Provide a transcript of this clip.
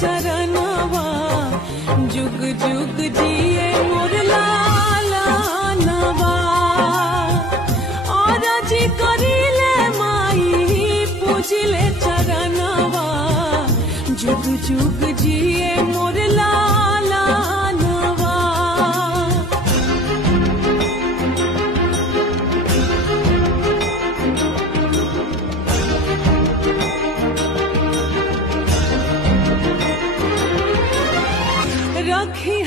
चरणवा जुग जुग जिए मोर लाला नवा और जी करिले माई पूजिले चरणवा जुग जुग जिए मोर लाला नवा। रखी